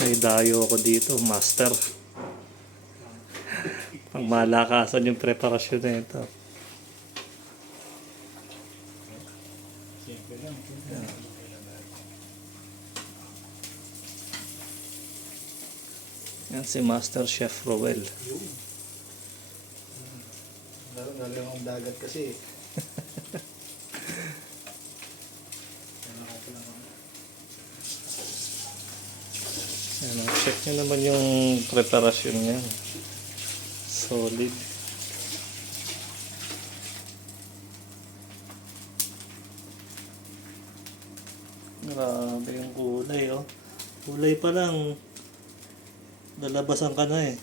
May dayo ako dito, master. Pang malakasan yung preparasyon na ito. Yan si Master Chef Roel. Lalo ang dagat kasi. Ano, check nyo naman yung preparasyon niya. Solid. Grabe yung kulay, oh. Kulay pa lang. Nalabasan ka na eh.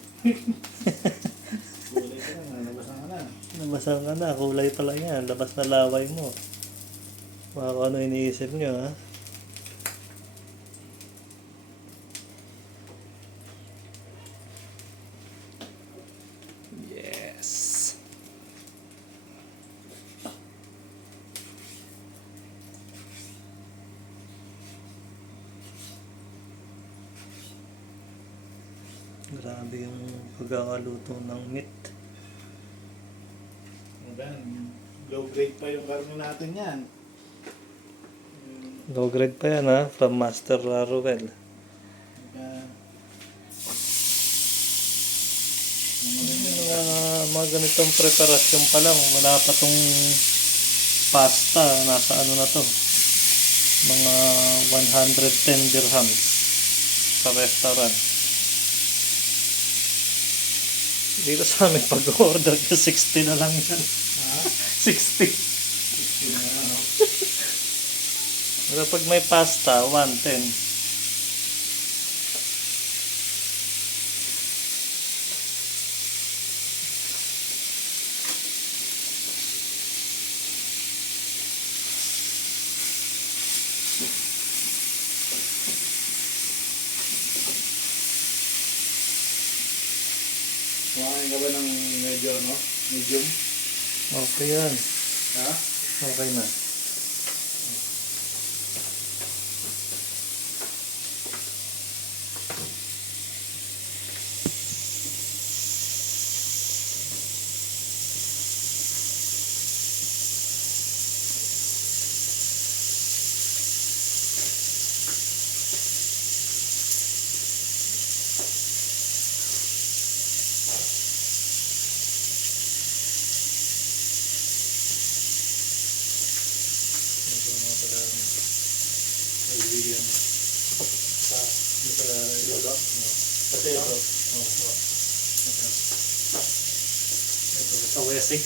Kulay ka na, nabasan ka na. Nabasan ka na. Kulay pa lang yan. Labas na laway mo. Baka kung ano iniisip nyo, ha? Yes. Grabe yung pagkakaluto ng meat. Low grade pa yung karne natin yan. Low grade pa yan, ha? From Master Ruel. Mga ganitong preparasyon pa lang. Wala pa tong pasta. Nasa ano na to? Mga 110 dirhams sa restaurant. Dito sa amin, pag-order ka 60 na lang yan. Ha? 60. Pero pag may pasta, 110. Kumakain ka ba ng medyo ano? Medium? Okay yan. Ha? Okay na. Kaibigan. Sa yoga? Kasi ito. Ito. Sa Wessex.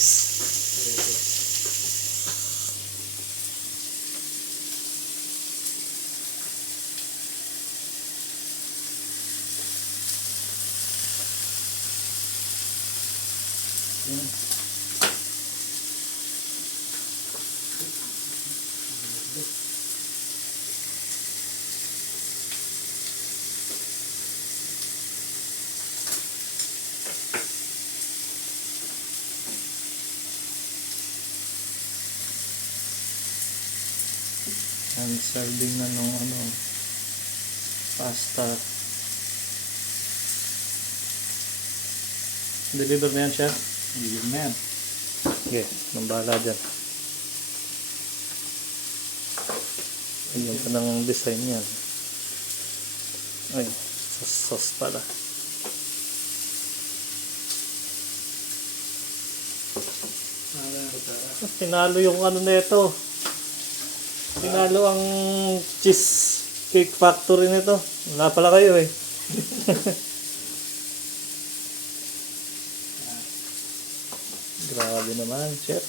And serving na nung ano, pasta. Deliver na yan, chef? Medium na yan. Okay, nambala dyan. Ganyan pa ng design yan. Ay, sauce pala. Tinalo yung ano na ito. Tinalo ang cheese cake factory nito. Wala pala kayo eh. Grabe naman, chef.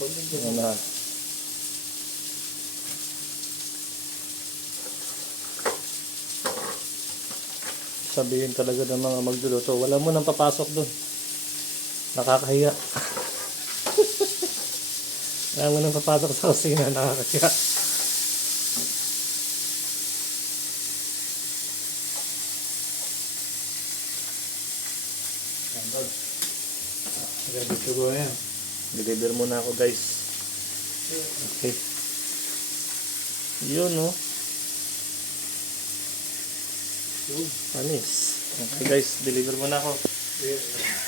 Ano na. Sabihin talaga ng mga magluluto, wala mo nang papasok dun. Nakakahiya. Wala mo nang papasok sa kusina, nakakahiya. Ready to go yan. Deliver muna ako, guys. Okay. Yun, no? Panis. Okay guys, deliver mo na ako. Yeah.